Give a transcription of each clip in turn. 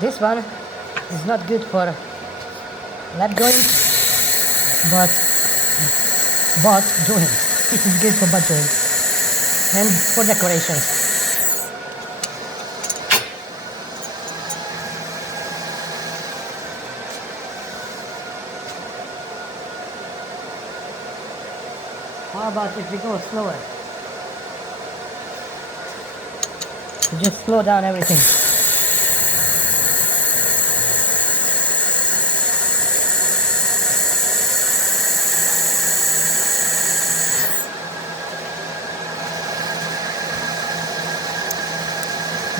This one is not good for lap joint, but butt joint. It is good for butt joint and for decorations. How about if we go slower? Just slow down everything.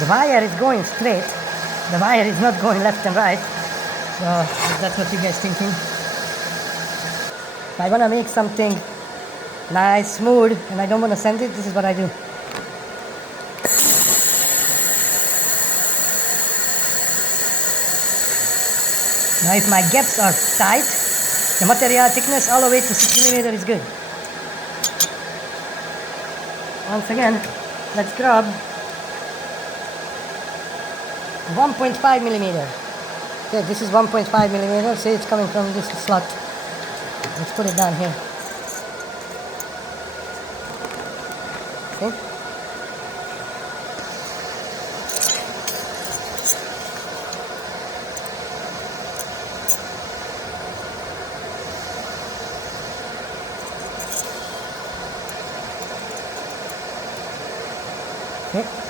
The wire is going straight. The wire is not going left and right. So if that's what you guys thinking. If I want to make something nice, smooth, and I don't want to sand it, this is what I do. Now if my gaps are tight, the material thickness all the way to 6mm is good. Once again, let's grab 1.5mm. Okay, this is 1.5mm. See, it's coming from this slot. Let's put it down here. Okay. Okay.